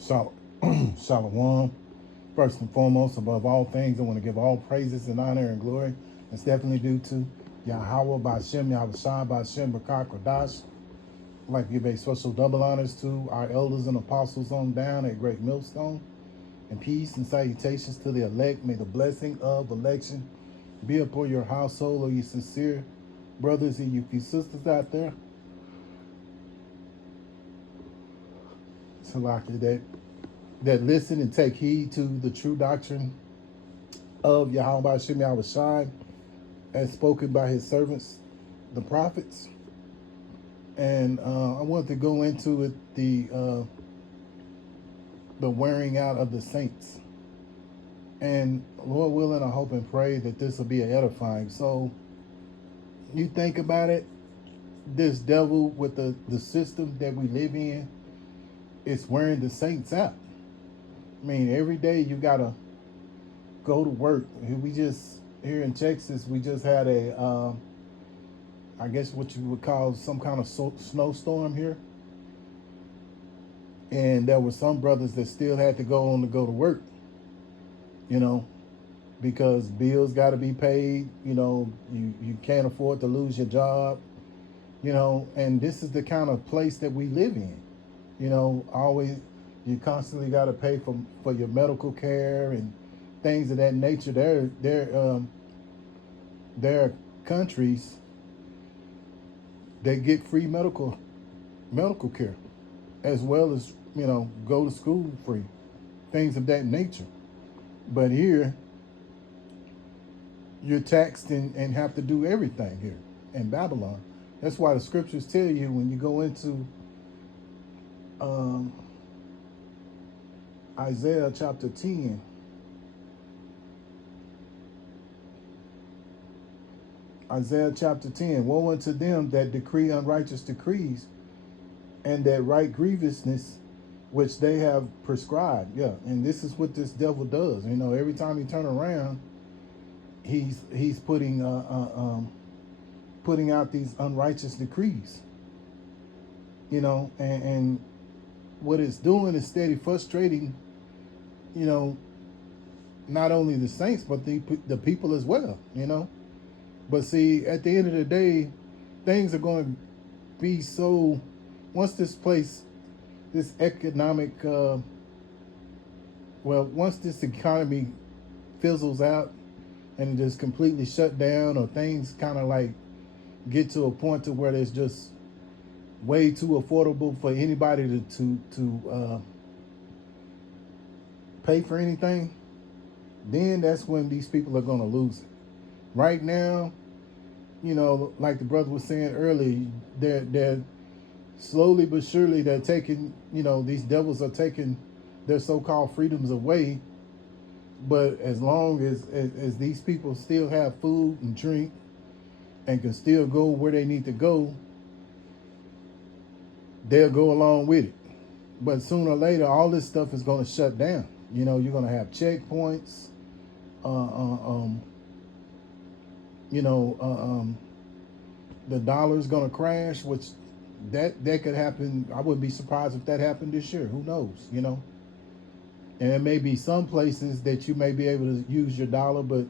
Shalom. First and foremost, above all things, I want to give all praises and honor and glory. It's definitely due to Yahweh Bashem, Yahweh Shai Bashem, Bakar Kodash. I'd like to give a special double honors to our elders and apostles on down at Great Millstone. And peace and salutations to the elect. May the blessing of election be upon your household or your sincere brothers and you few sisters out there. So like that listen and take heed to the true doctrine of Yahweh Hashem Yahweh Shai as spoken by his servants, the prophets. And I want to go into it, the wearing out of the saints. And Lord willing, I hope and pray that this will be edifying. So you think about it, this devil with the system that we live in, it's wearing the saints out. I mean, every day you gotta go to work. We just here in Texas, we just had I guess what you would call some kind of snowstorm here, and there were some brothers that still had to go to work, you know, because bills got to be paid. You know, you can't afford to lose your job, you know, and this is the kind of place that we live in. You know, always you constantly got to pay for your medical care and things of that nature. There are countries that get free medical care, as well as, you know, go to school free, things of that nature. But here, you're taxed and have to do everything here in Babylon. That's why the scriptures tell you when you go into Isaiah chapter 10, Isaiah chapter 10, woe unto them that decree unrighteous decrees and that write grievousness which they have prescribed. Yeah, and this is what this devil does. You know, every time he turn around, he's putting putting out these unrighteous decrees. You know, and what it's doing is steady frustrating, you know, not only the saints but the people as well. You know, but see, at the end of the day, things are going to be so. Once this economic, once this economy fizzles out and it just completely shut down, or things kind of like get to a point to where it's just way too affordable for anybody to pay for anything, then that's when these people are going to lose it. Right now, you know, like the brother was saying earlier, they're slowly but surely they're taking, you know, these devils are taking their so-called freedoms away. But as long as these people still have food and drink and can still go where they need to go, they'll go along with it. But sooner or later, all this stuff is going to shut down. You know, you're going to have checkpoints. You know, the dollar is going to crash, which that could happen. I wouldn't be surprised if that happened this year. Who knows? You know, and there may be some places that you may be able to use your dollar, but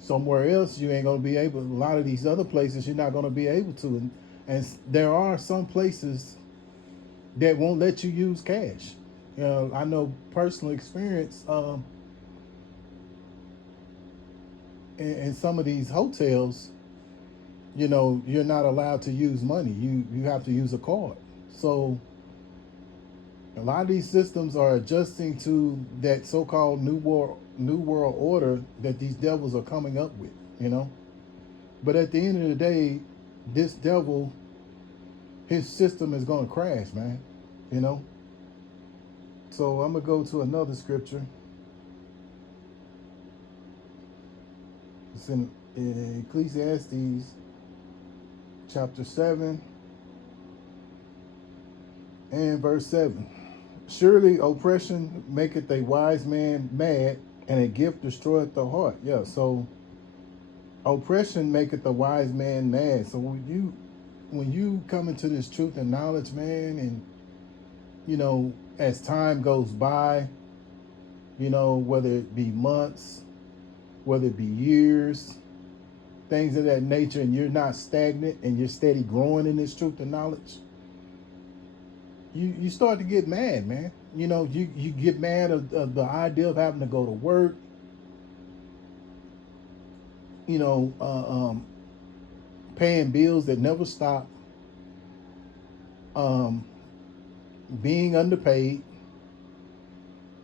somewhere else you ain't going to be able. A lot of these other places you're not going to be able to, and there are some places that won't let you use cash. You know, I know personal experience. In some of these hotels, you know, you're not allowed to use money. You have to use a card. So a lot of these systems are adjusting to that so-called new world order that these devils are coming up with, you know. But at the end of the day, this devil, his system is going to crash, man, you know. So I'm going to go to another scripture. It's in Ecclesiastes chapter 7 and verse 7. Surely oppression maketh a wise man mad, and a gift destroyeth the heart. Yeah, so oppression maketh a wise man mad. So when you come into this truth and knowledge, man, and as time goes by, whether it be months, whether it be years, things of that nature, and you're not stagnant and you're steady growing in this truth and knowledge, you start to get mad, man. You get mad of the idea of having to go to work, you know, uh, um, paying bills that never stop, um, being underpaid,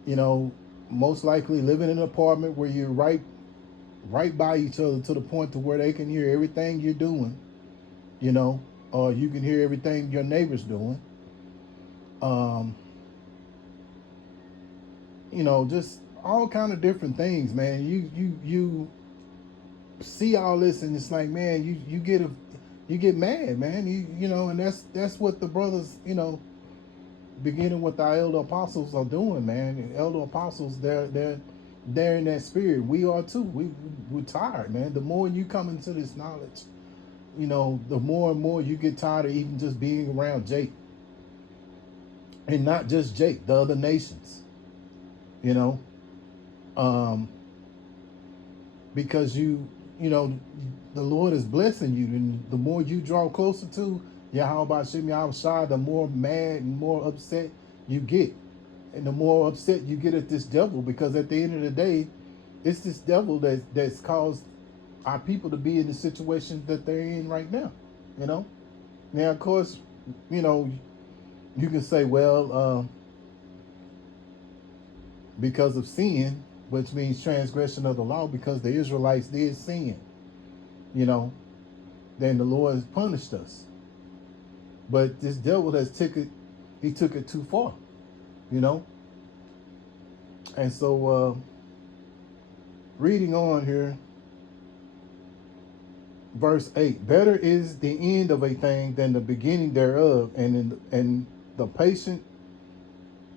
you know, most likely living in an apartment where you're right by each other to the point to where they can hear everything you're doing, you know, or you can hear everything your neighbor's doing. Um, just all kind of different things, man. You see all this and it's like, man, you get mad, man. And that's what the brothers, beginning with our elder apostles are doing, man. And elder apostles, they're in that spirit. We are too. We're tired, man. The more you come into this knowledge, the more and more you get tired of even just being around Jake. And not just Jake, the other nations, you know. Um, because the Lord is blessing you, and the more you draw closer to Yahweh Shem Yahushua, the more mad and more upset you get. And the more upset you get at this devil, because at the end of the day, it's this devil that's caused our people to be in the situation that they're in right now. Now, of course, you can say, well, because of sin, which means transgression of the law, because the Israelites did sin, then the Lord has punished us. But this devil he took it too far, And so, reading on here, verse 8, better is the end of a thing than the beginning thereof, and the patient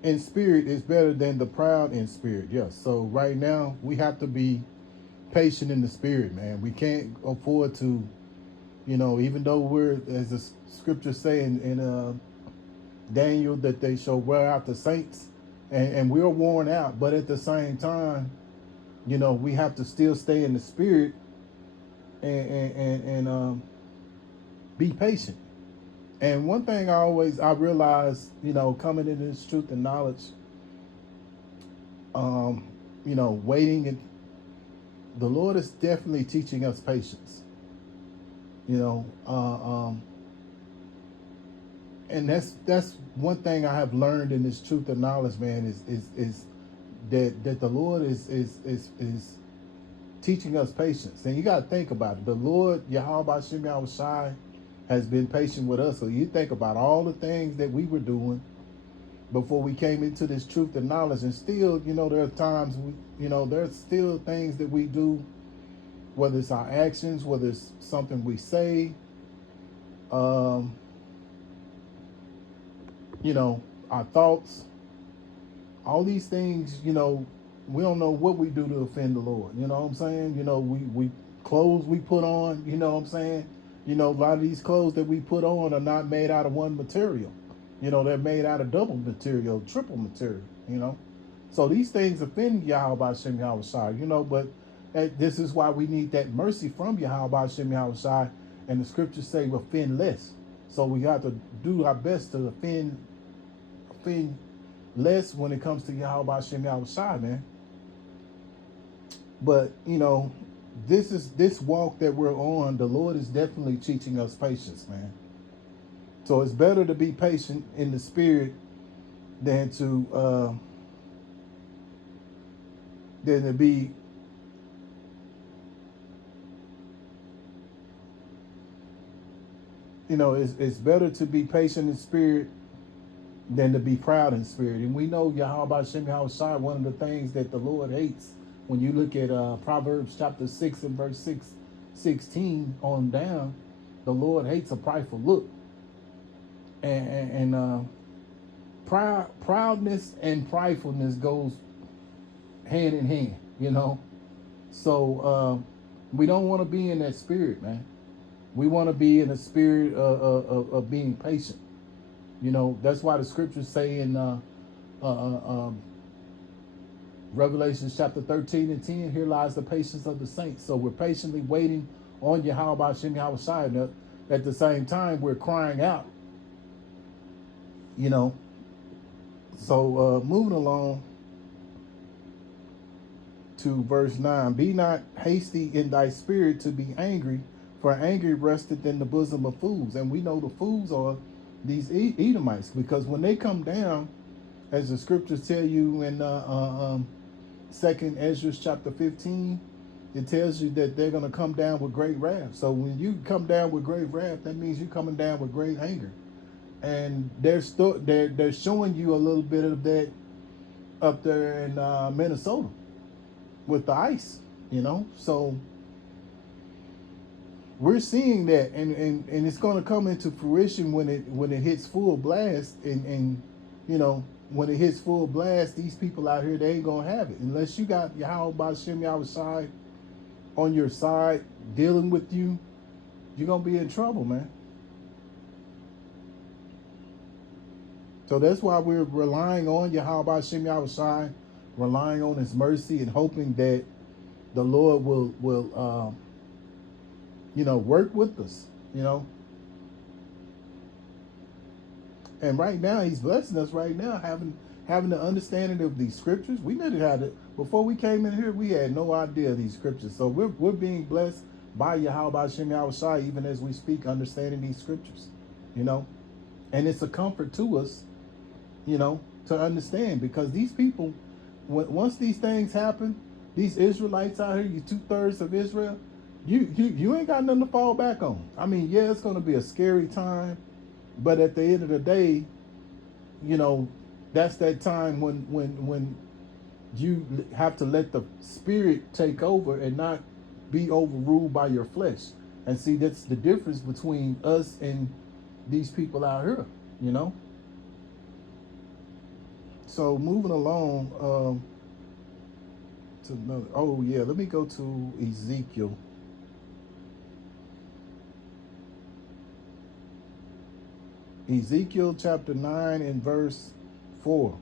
in spirit is better than the proud in spirit. Yes. So right now we have to be patient in the spirit, man. We can't afford to, even though we're, as the scriptures say in Daniel, that they shall wear out the saints, and we're worn out, but at the same time, we have to still stay in the spirit and be patient. And one thing I realized, coming into this truth and knowledge, waiting, and the Lord is definitely teaching us patience. And that's one thing I have learned in this truth and knowledge, man, is that the Lord is teaching us patience. And you got to think about it. The Lord Yahweh Shem Yahushai has been patient with us. So you think about all the things that we were doing before we came into this truth and knowledge, and still, there are times there's still things that we do, whether it's our actions, whether it's something we say, our thoughts, all these things, we don't know what we do to offend the Lord. You know what I'm saying? We clothes we put on, you know what I'm saying? A lot of these clothes that we put on are not made out of one material. They're made out of double material, triple material, So these things offend Yahweh Shem Yahushai, but this is why we need that mercy from Yahweh Shem Yahushai. And the scriptures say offend less. So we have to do our best to offend less when it comes to Yahweh Shem Yahushai, man. But, this walk that we're on, the Lord is definitely teaching us patience, man. So it's better to be patient in the spirit than to be it's better to be patient in spirit than to be proud in spirit. And we know Yahweh Shem Yahushai, one of the things that the Lord hates, when you look at Proverbs chapter 6 and verse 16 on down, the Lord hates a prideful look. And proudness and pridefulness goes hand in hand, So we don't want to be in that spirit, man. We want to be in a spirit of being patient, You know, that's why the scriptures say in Revelation chapter 13 and 10, here lies the patience of the saints. So we're patiently waiting on Yahweh Shem Yahweh Shai. At the same time, we're crying out, you know. So moving along to verse 9. Be not hasty in thy spirit to be angry, for anger resteth in the bosom of fools. And we know the fools are these Edomites, because when they come down, as the scriptures tell you in Second Ezra chapter 15, it tells you that they're going to come down with great wrath. So when you come down with great wrath, that means you're coming down with great anger. And they're showing you a little bit of that up there in Minnesota with the ice, you know. So we're seeing that, and it's going to come into fruition when it hits full blast, and you know, when it hits full blast, these people out here, they ain't gonna have it unless you got Yahweh Shem Yahweh Shai on your side dealing with you. You're gonna be in trouble, man. So that's why we're relying on Yahweh Shem Yahweh Shai, relying on His mercy, and hoping that the Lord will you know, work with us, you know. And right now, He's blessing us right now, having the understanding of these scriptures. We never had it before we came in here. We had no idea of these scriptures. So we're being blessed by Yahweh Shem Yahweh Shai, even as we speak, understanding these scriptures, you know. And it's a comfort to us, you know, to understand, because these people, once these things happen, these Israelites out here, you 2/3 of Israel, you ain't got nothing to fall back on. I mean, yeah, it's going to be a scary time, but at the end of the day, you know, that's that time when you have to let the spirit take over and not be overruled by your flesh. And see, that's the difference between us and these people out here, you know. So moving along to another. Oh yeah, let me go to Ezekiel. Ezekiel chapter 9 and verse 4.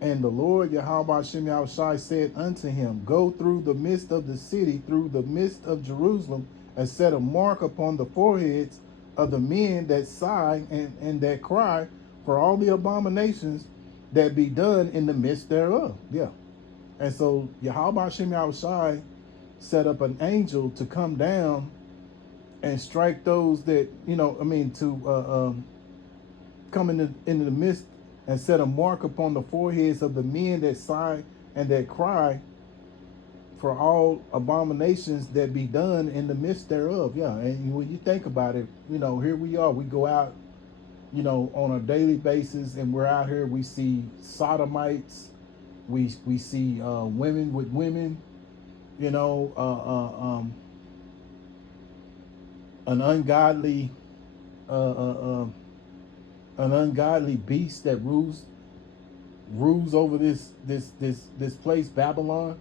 And the Lord Yahweh Shem Yahweh Shai said unto him, Go through the midst of the city, through the midst of Jerusalem, and set a mark upon the foreheads of the men that sigh and that cry for all the abominations that be done in the midst thereof. Yeah. And so Yahweh Shem Yahweh Shai set up an angel to come down and strike those that, you know, I mean, to come into the midst and set a mark upon the foreheads of the men that sigh and that cry for all abominations that be done in the midst thereof. Yeah, and when you think about it, you know, here we are. We go out, you know, on a daily basis, and we're out here. We see sodomites. We see women with women. You know, an ungodly beast that rules over this place, Babylon,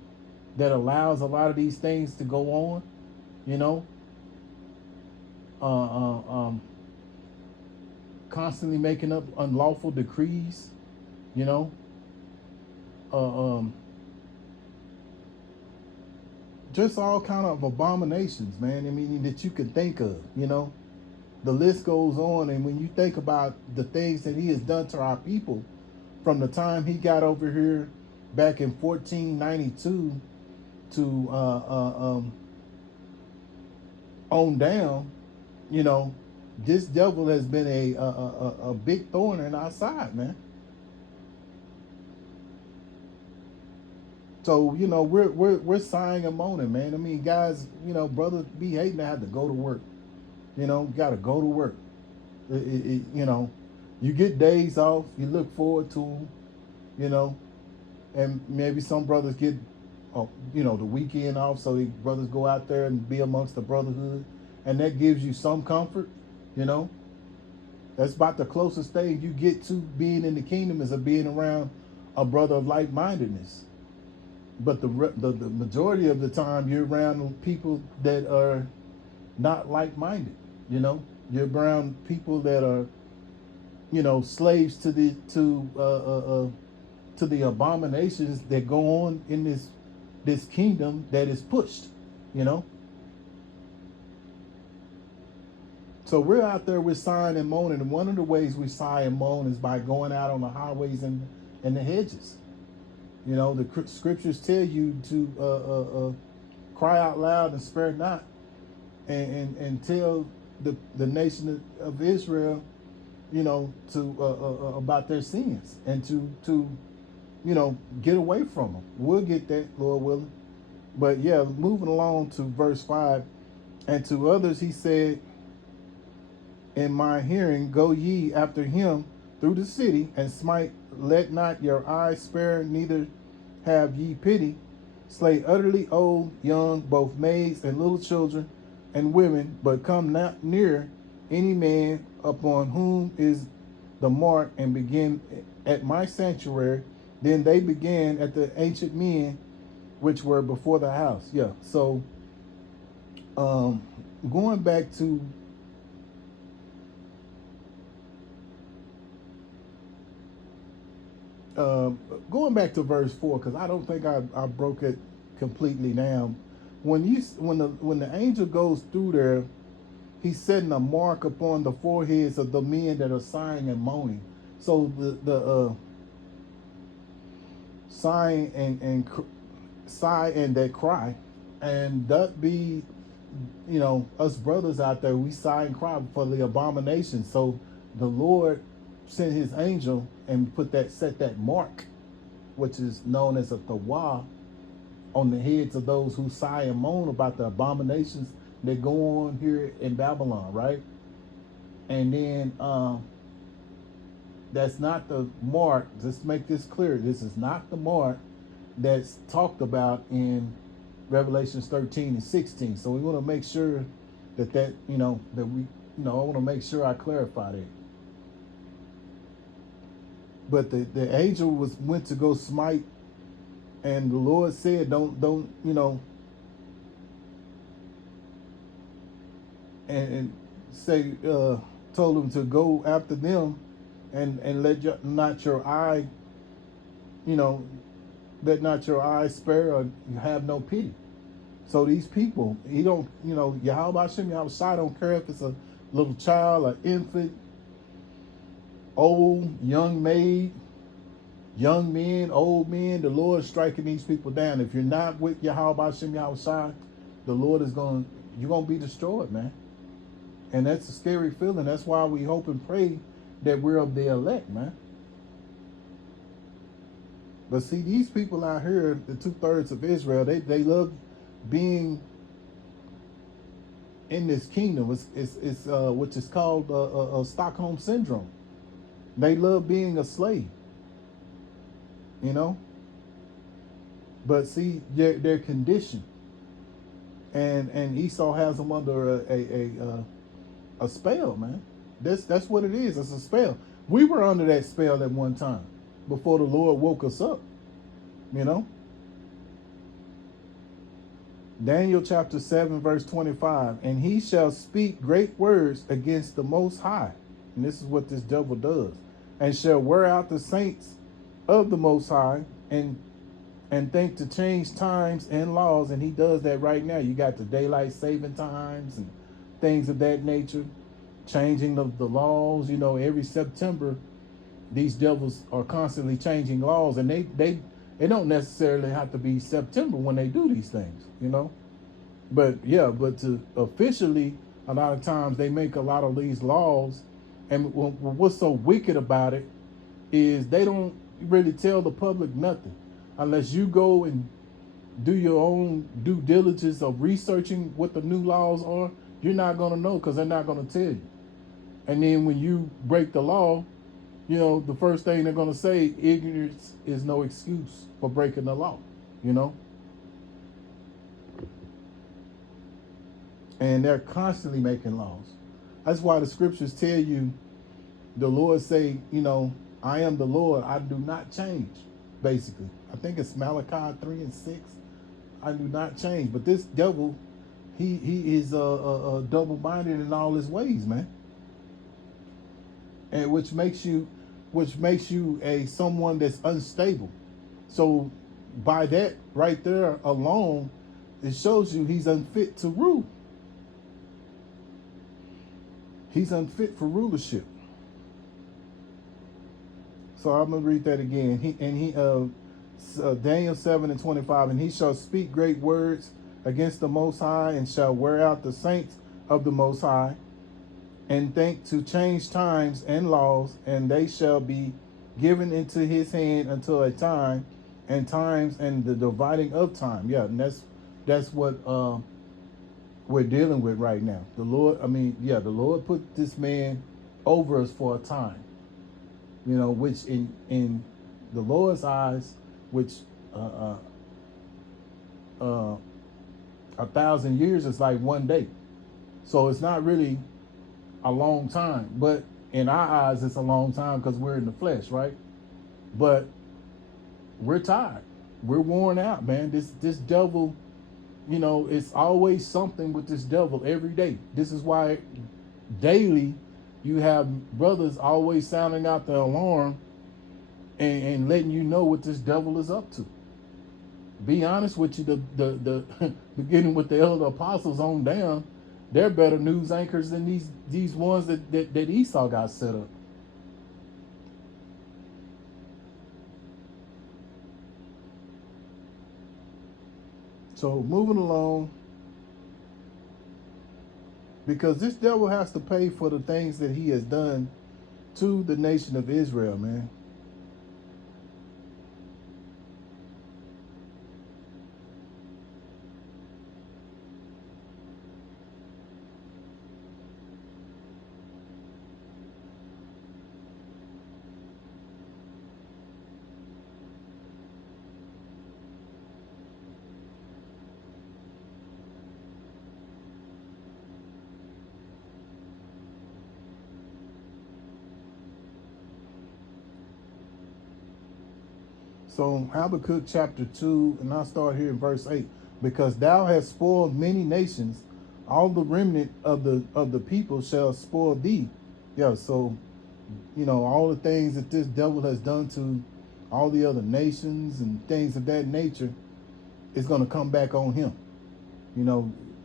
that allows a lot of these things to go on, you know. Constantly making up unlawful decrees, you know. Just all kind of abominations, man. I mean, that you could think of, you know. The list goes on, and when you think about the things that He has done to our people from the time He got over here back in 1492 to on down, you know, this devil has been a big thorn in our side, man. So, you know, we're sighing and moaning, man. I mean, guys, you know, brothers be hating to have to go to work. You know, got to go to work. You know, you get days off. You look forward to them, you know, and maybe some brothers get, you know, the weekend off, so the brothers go out there and be amongst the brotherhood, and that gives you some comfort, you know. That's about the closest thing you get to being in the kingdom, is of being around a brother of like-mindedness. But the majority of the time, you're around people that are not like-minded. You know, you're around people that are slaves to the abominations that go on in this kingdom that is pushed, you know. So we're out there with sighing and moaning, and one of the ways we sigh and moan is by going out on the highways and the hedges. The scriptures tell you to cry out loud and spare not, and tell the nation of Israel, to about their sins, and to get away from them. We'll get that, Lord willing. But yeah, moving along to verse 5. And to others he said, in my hearing, go ye after him through the city, and smite, let not your eyes spare, neither have ye pity. Slay utterly old, young, both maids and little children and women, but come not near any man upon whom is the mark, and begin at my sanctuary. Then they began at the ancient men which were before the house. Yeah, so going back to verse 4, because I don't think I broke it completely down. When the angel goes through there, he's setting a mark upon the foreheads of the men that are sighing and moaning. So the sigh and that cry, and that be, us brothers out there, we sigh and cry for the abomination. So the Lord sent his angel and set that mark, which is known as a thawa, on the heads of those who sigh and moan about the abominations that go on here in Babylon, right? And then that's not the mark. Let's make this clear. This is not the mark that's talked about in Revelations 13 and 16. So we want to make sure that I want to make sure I clarify that. But the angel went to go smite, and the Lord said, don't and say, told him to go after them, and let not your eye spare, or have no pity. So these people, he don't, Yahweh Hashem, Yahweh don't care if it's a little child, an infant, old, young maid, young men, old men. The Lord is striking these people down. If you're not with Yahweh Hashem, Yahweh, the Lord is you're going to be destroyed, man. And that's a scary feeling. That's why we hope and pray that we're of the elect, man. But see, these people out here, the 2/3 of Israel, they love being in this kingdom. It's which is called Stockholm syndrome. They love being a slave, But see, their condition, and Esau has them under a spell, man. That's what it is. It's a spell. We were under that spell at one time before the Lord woke us up, Daniel chapter 7 verse 25, and he shall speak great words against the Most High, and this is what this devil does, and shall wear out the saints of the Most High, and think to change times and laws. And he does that right now. You got the daylight saving times and things of that nature, changing the laws. Every September, these devils are constantly changing laws, and they don't necessarily have to be September when they do these things, But to officially, a lot of times they make a lot of these laws, and what's so wicked about it is they don't really tell the public nothing unless you go and do your own due diligence of researching what the new laws are. You're not going to know, because they're not going to tell you. And then when you break the law, the first thing they're going to say, ignorance is no excuse for breaking the law, And they're constantly making laws. That's why the scriptures tell you, the Lord say, I am the Lord, I do not change, basically. I think it's Malachi 3 and 6. I do not change. But this devil, he is double-minded in all his ways, man. and which makes you a someone that's unstable. So by that right there alone, it shows you he's unfit to rule. He's unfit for rulership. So I'm gonna read that again. Daniel 7:25, and he shall speak great words against the Most High, and shall wear out the saints of the Most High, and think to change times and laws, and they shall be given into his hand until a time, and times, and the dividing of time. Yeah, and that's what we're dealing with right now. The Lord, the Lord put this man over us for a time, which in the Lord's eyes, which uh, uh, uh, 1,000 years is like one day. So it's not really a long time, but in our eyes, it's a long time because we're in the flesh, right? But we're tired. We're worn out, man. This devil, it's always something with this devil every day. This is why daily you have brothers always sounding out the alarm and letting you know what this devil is up to. Be honest with you, the beginning with the elder apostles on down, they're better news anchors than these ones that Esau got set up. So moving along, because this devil has to pay for the things that he has done to the nation of Israel, man. So Habakkuk chapter 2, and I'll start here in verse 8. Because thou hast spoiled many nations, all the remnant of the people shall spoil thee. Yeah, so all the things that this devil has done to all the other nations and things of that nature is going to come back on him.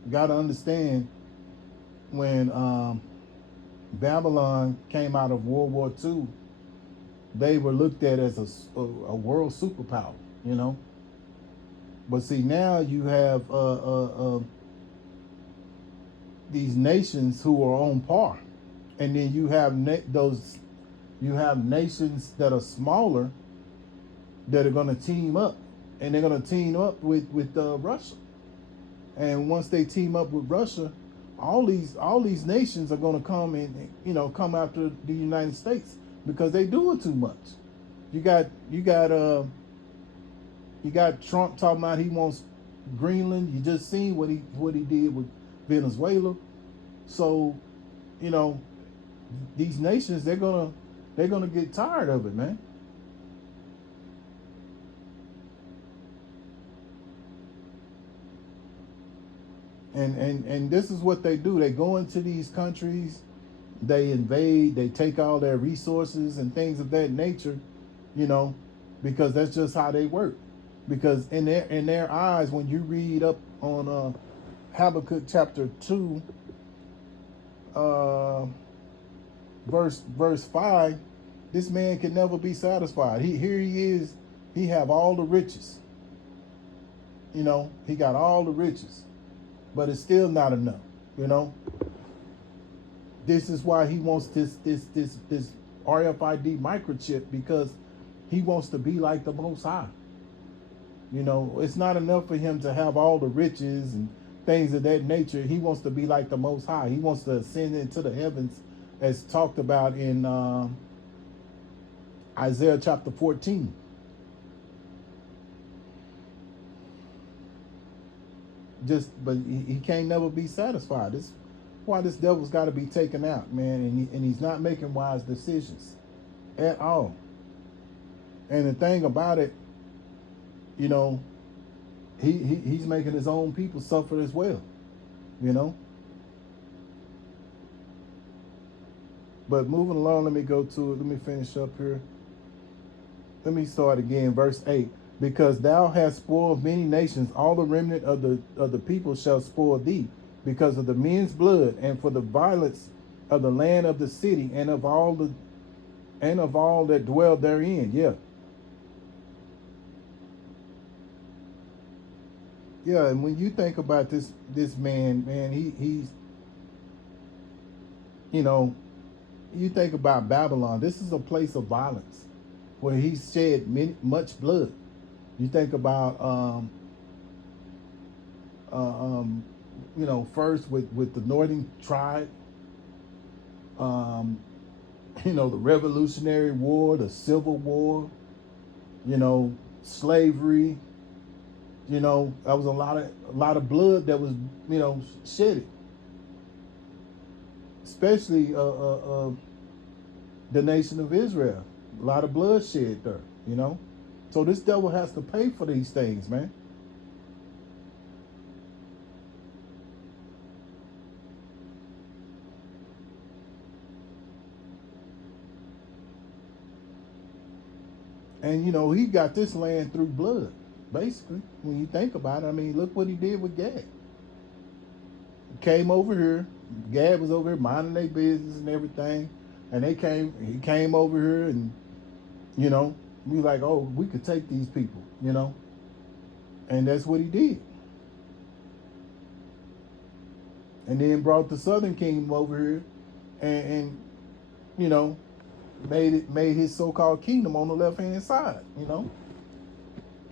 Got to understand when Babylon came out of World War II, they were looked at as a world superpower, But see, now you have these nations who are on par, and then you have nations that are smaller that are going to team up, and they're going to team up with Russia. And once they team up with Russia, all these nations are going to come and come after the United States because they doing too much. You got Trump talking about he wants Greenland. You just seen what he did with Venezuela. So, these nations they're gonna get tired of it, man. And this is what they do. They go into these countries, they invade, they take all their resources and things of that nature, because that's just how they work. Because in their eyes, when you read up on Habakkuk chapter 2, verse 5, this man can never be satisfied. Here he is, he have all the riches. He got all the riches, but it's still not enough. This is why he wants this RFID microchip, because he wants to be like the Most High. It's not enough for him to have all the riches and things of that nature. He wants to be like the Most High. He wants to ascend into the heavens, as talked about in Isaiah chapter 14. But he can't never be satisfied. This why this devil's got to be taken out, man, and he's not making wise decisions at all. And the thing about it, he's making his own people suffer as well. But moving along, let me go to it. Let me finish up here. Let me start again, verse 8. Because thou hast spoiled many nations, all the remnant of the people shall spoil thee, because of the men's blood, and for the violence of the land of the city, and of all that dwell therein. Yeah. Yeah, and when you think about this man, he's you know, you think about Babylon. This is a place of violence where he shed much blood. You think about uh, um, first with the northern tribe, um, the Revolutionary War, the Civil War, slavery. That was a lot of blood that was shedded, especially the nation of Israel. A lot of bloodshed there. So this devil has to pay for these things, man. And he got this land through blood, basically. When you think about it, I mean, look what he did with Gad. He came over here. Gad was over here minding their business and everything, and he came over here, and we like, oh, we could take these people. And that's what he did. And then brought the southern kingdom over here, and you know made his so-called kingdom on the left-hand side.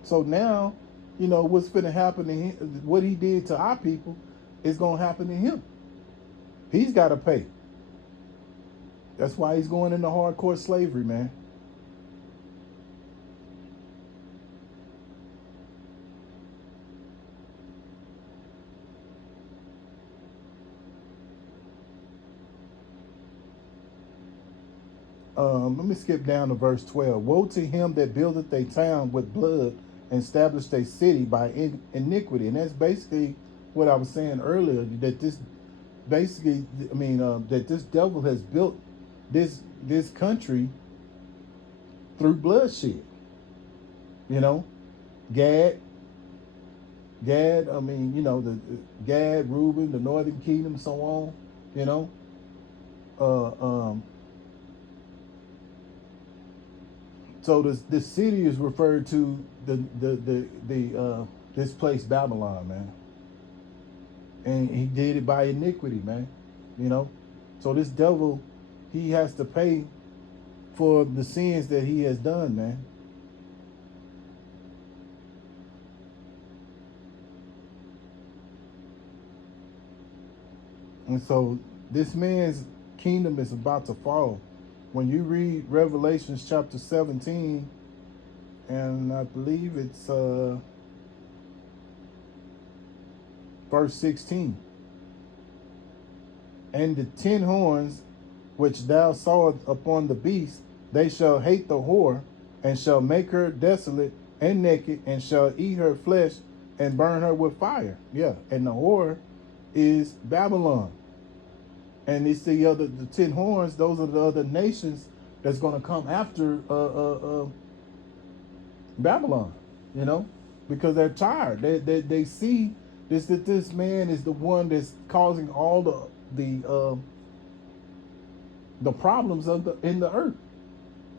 So now, what's going to happen to him, what he did to our people is going to happen to him. He's got to pay. That's why he's going into hardcore slavery, man. Let me skip down to verse 12. Woe to him that buildeth a town with blood and established a city by iniquity. And that's basically what I was saying earlier, that this basically, that this devil has built this country through bloodshed. Gad, the Gad, Reuben, the northern kingdom, so on, so this city is referred to this place Babylon, man, and he did it by iniquity, man. So this devil, he has to pay for the sins that he has done, man. And so this man's kingdom is about to fall. When you read Revelations chapter 17, and I believe it's verse 16. And the 10 horns which thou sawest upon the beast, they shall hate the whore, and shall make her desolate and naked, and shall eat her flesh, and burn her with fire. Yeah, and the whore is Babylon. And it's the 10 horns, those are the other nations that's going to come after Babylon, because they're tired. They see that this man is the one that's causing all the problems in the earth.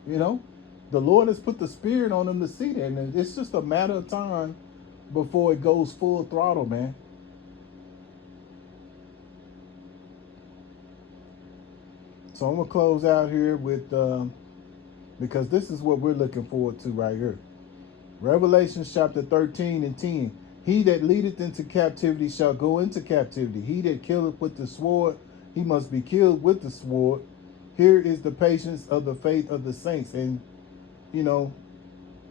The Lord has put the spirit on him to see that, and it's just a matter of time before it goes full throttle, man. So I'm going to close out here with, because this is what we're looking forward to right here. Revelation chapter 13 and 10. He that leadeth into captivity shall go into captivity. He that killeth with the sword, he must be killed with the sword. Here is the patience of the faith of the saints. And,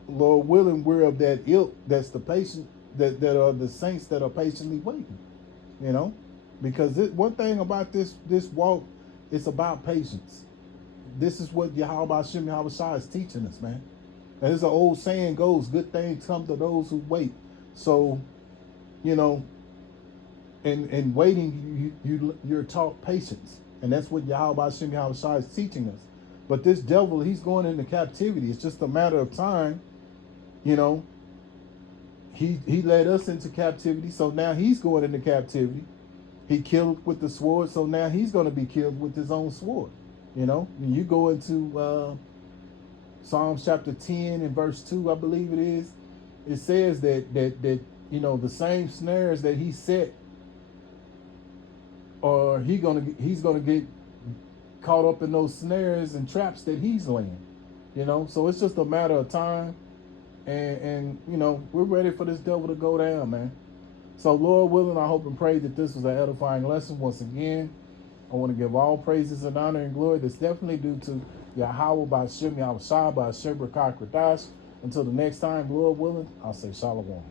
Lord willing, we're of that ilk. That's the patient, that are the saints that are patiently waiting. Because one thing about this walk, it's about patience. This is what Yahweh Shem Yahweh Shai is teaching us, man. And as the old saying goes, good things come to those who wait. So, in waiting, you're taught patience. And that's what Yahweh Shem Yahweh Shai is teaching us. But this devil, he's going into captivity. It's just a matter of time. You know, he led us into captivity, so now he's going into captivity. He killed with the sword, so now he's going to be killed with his own sword. You know, when you go into Psalms chapter 10 and verse 2, I believe it is, it says that you know, the same snares that he set, or he's gonna get caught up in those snares and traps that he's laying. You know, so it's just a matter of time. And you know, we're ready for this devil to go down, man. So Lord willing, I hope and pray that this was an edifying lesson. Once again, I want to give all praises and honor and glory that's definitely due to Yahweh by Shem Yahweh Shai by Shebra Kakradash. Until the next time, Lord willing, I'll say Shalom.